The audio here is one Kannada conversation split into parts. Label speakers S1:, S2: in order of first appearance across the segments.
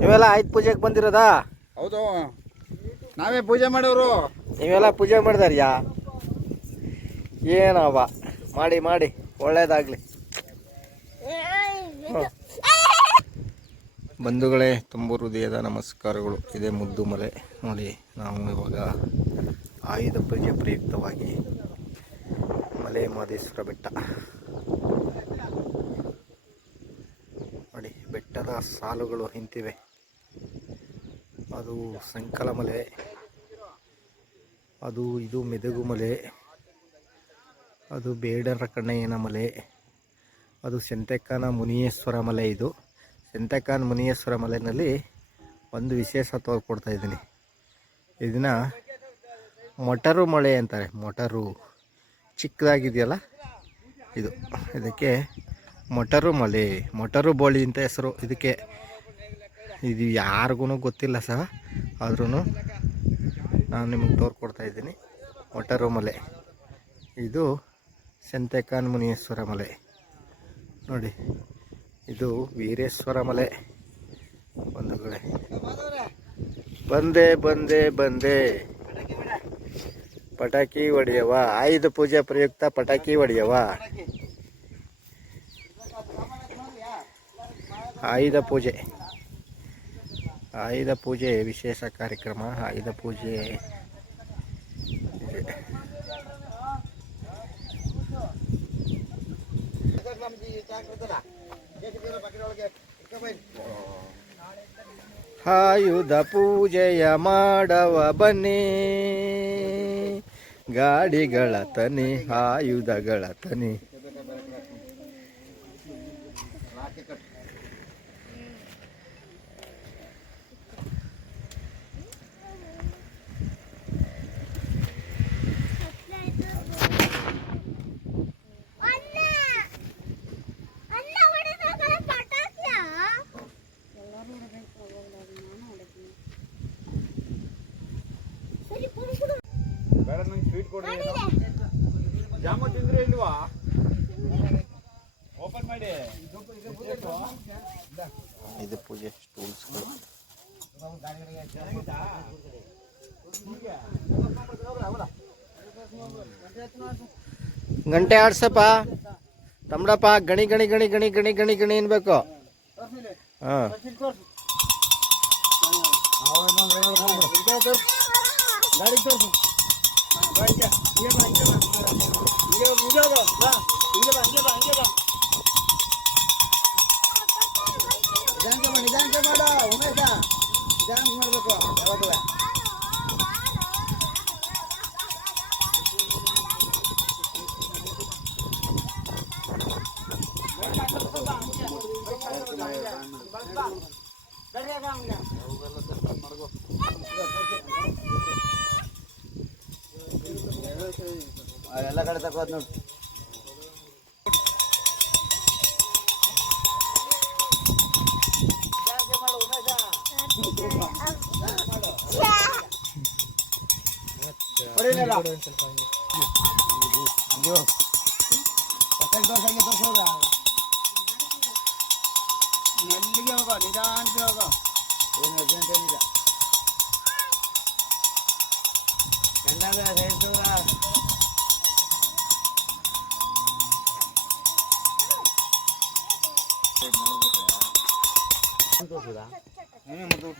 S1: ನೀವೆಲ್ಲ ಆಯ್ತು ಪೂಜೆಗೆ ಬಂದಿರೋದಾ?
S2: ಹೌದು. ನಾವೇ ಪೂಜೆ ಮಾಡೋರು.
S1: ನೀವೆಲ್ಲ ಪೂಜೆ ಮಾಡಿದಾರ್ಯಾ? ಏನವ ಮಾಡಿ ಮಾಡಿ. ಒಳ್ಳೇದಾಗ್ಲಿ. ಬಂಧುಗಳೇ ತುಂಬ ಹೃದಯದ ನಮಸ್ಕಾರಗಳು. ಇದೇ ಮುದ್ದು ಮಲೆ. ನೋಡಿ ನಾವು ಇವಾಗ ಆಯುಧ ಪೂಜೆ ಪ್ರಯುಕ್ತವಾಗಿ ಮಲೆ ಮಾದೇಶ್ವರ ಬೆಟ್ಟ. ನೋಡಿ, ಬೆಟ್ಟದ ಸಾಲುಗಳು ಹಿಂತಿವೆ ಅದು ಸಂಕಲ ಮಲೆ. ಅದು ಇದು ಮೆದುಗು ಮಲೆ. ಅದು ಬೇಡರ ಕಣ್ಣಯ್ಯನ ಮಲೆ. ಅದು ಸೆಂತೆಕ್ಕನ ಮುನಿಯೇಶ್ವರ ಮಲೆ ಇದು. ಸೆಂತೆಕ್ಕನ ಮುನಿಯೇಶ್ವರ ಮಲೆಯಲ್ಲಿ ಒಂದು ವಿಶೇಷ ತೋರ್ಕೊಡ್ತಾ ಇದ್ದೀನಿ. ಇದನ್ನ ಮೊಟರು ಮಳೆ ಅಂತಾರೆ. ಮೊಟರು. ಚಿಕ್ಕದಾಗಿದೆಯಲ್ಲ? ಇದು, ಇದಕ್ಕೆ ಮೊಟರು ಮಲೆ, ಮೊಟರು ಬೋಳಿ ಅಂತ ಹೆಸರು. ಇದಕ್ಕೆ ಇದು ಯಾರಿಗೂ ಗೊತ್ತಿಲ್ಲ ಸಹ. ಆದ್ರೂ ನಾನು ನಿಮಗೆ ತೋರ್ಕೊಡ್ತಾ ಇದ್ದೀನಿ. ಮೊಟರು ಮಲೆ. ಇದು ಸಂತೆಕಾನ್ ಮುನಿಯೇಶ್ವರ ಮಲೆ. ನೋಡಿ, ಇದು ವೀರೇಶ್ವರ ಮಲೆ. ಒಂದು ಕಡೆ ಬಂದೆ ಬಂದೆ ಬಂದೆ. ಪಟಾಕಿ ಹೊಡೆಯವ. ಆಯುಧ ಪೂಜೆ ಪ್ರಯುಕ್ತ ಪಟಾಕಿ ಹೊಡೆಯವ. ಆಯುಧ ಪೂಜೆ. ಆಯುಧ ಪೂಜೆ ವಿಶೇಷ ಕಾರ್ಯಕ್ರಮ, ಆಯುಧ ಪೂಜೆ. ಆಯುಧ ಪೂಜೆಯ ಮಾಡವ ಬನ್ನಿ. ಗಾಡಿಗಳ ತನಿ ಆಯುಧಗಳ ತನಿ ಇದು ಪೂಜೆ ಟೂಲ್ಸ್ಗಳು ಗಂಟೆ ಆಡ್ಸಪ್ಪ ತಮ್ಮಡಪ್ಪ ಗಣಿ ಗಣಿ ಗಣಿ ಗಣಿ ಗಣಿ ಗಣಿ ಗಣಿ ಅನ್ಬೇಕು ಹಾಂ
S2: ಎಲ್ಲ ಕಡೆ ತಗೋದ್ ನೋಡಿ ಎಲ್ಲಿಗೆ ಹೋಗೋ ನಿಧಾನಕ್ಕೆ ಹೋಗೋ ಏನು ಅರ್ಜೆಂಟ್ ಏನಿಲ್ಲ ಗಂಡಾಗ ಹೇಳ್ತವ್ರ ನೀವೇ ಮುದ್ದು ಊಟ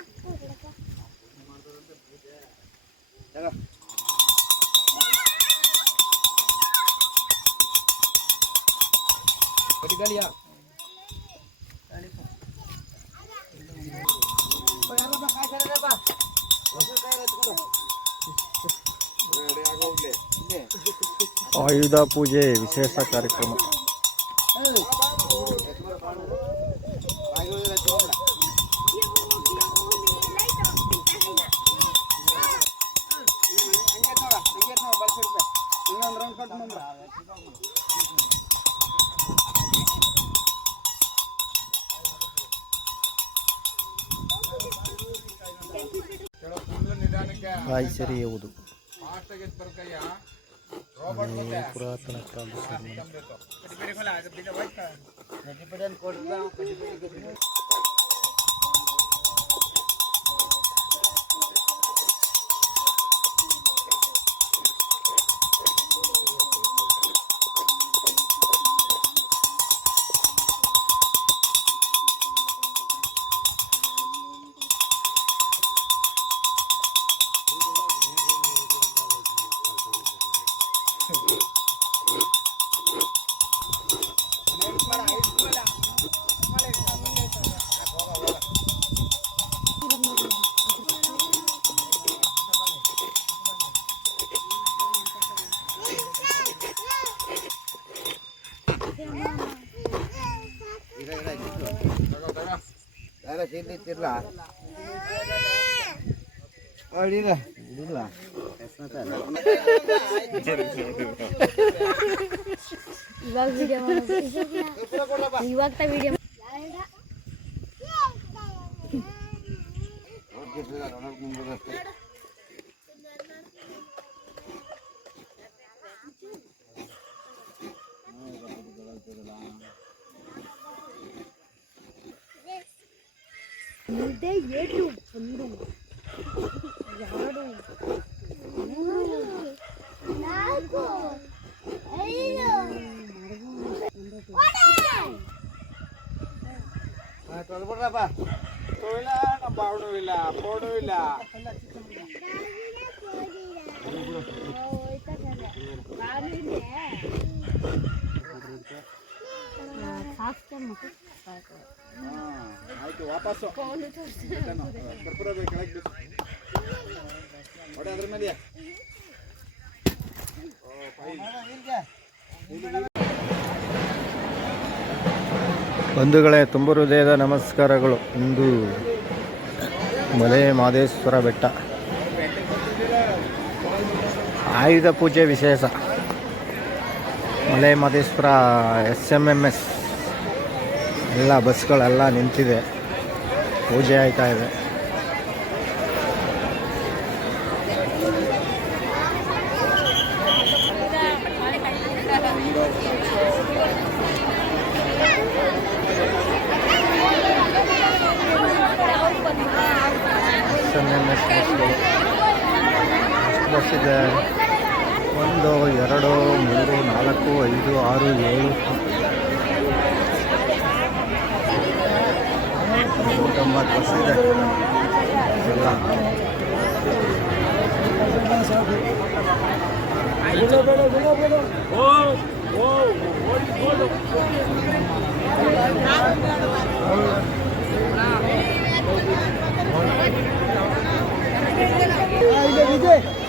S1: ಆಯುಧ ಪೂಜೆ ವಿಶೇಷ ಕಾರ್ಯಕ್ರಮ. ಕಾಯಿ ಸೆರೆಯುವುದು
S3: ಫಾಸ್ಟಾಗಿ पुरातन
S1: काल ಪುರಾತನ ಕಾಲದ ಸೆರೆಮನೆ.
S3: ಯಾರ ಸೀಲಿತ್ತಿರ್ಲ ಹೊಡಿಲ್ಲ ಹಿಡಿಲ್ಲ
S4: ಇವಾಗ ವಿಡಿಯೋ ಇವಾಗ ವಿಡಿಯೋ ಇದೆ ಏಟು ಒಂದು தொல்படுறாப்பா தொழிலா நான் பாவனும்
S3: இல்ல போடும் இல்ல சாப்பிட்டேன். ಇಲ್ಲ ಆಯ್ತು ವಾಪಸ್ಸು. ಕರ್ಪೂರ ಕೆಳಗೆ ಬಿಟ್ಟು ಹೊಡೆ ಅದ್ರ ಮೇಲೆ.
S1: ಬಂಧುಗಳೇ ತುಂಬ ಹೃದಯದ ನಮಸ್ಕಾರಗಳು. ಇಂದು ಮಲೆ ಮಾದೇಶ್ವರ ಬೆಟ್ಟ. ಆಯುಧ ಪೂಜೆ ವಿಶೇಷ. Male Madeshwara S M M S ಎಲ್ಲ ಬಸ್ಗಳೆಲ್ಲ ನಿಂತಿದೆ. ಪೂಜೆ ಆಯ್ತಾ ಇದೆ. ಬಸ್ ಇದೆ ಒಂದು, ಎರಡು, ಮೂರು, ನಾಲ್ಕು, ಐದು, ಆರು, ಏಳು મોટામાં પ્રસિદ્ધ જિલ્લા વિજય.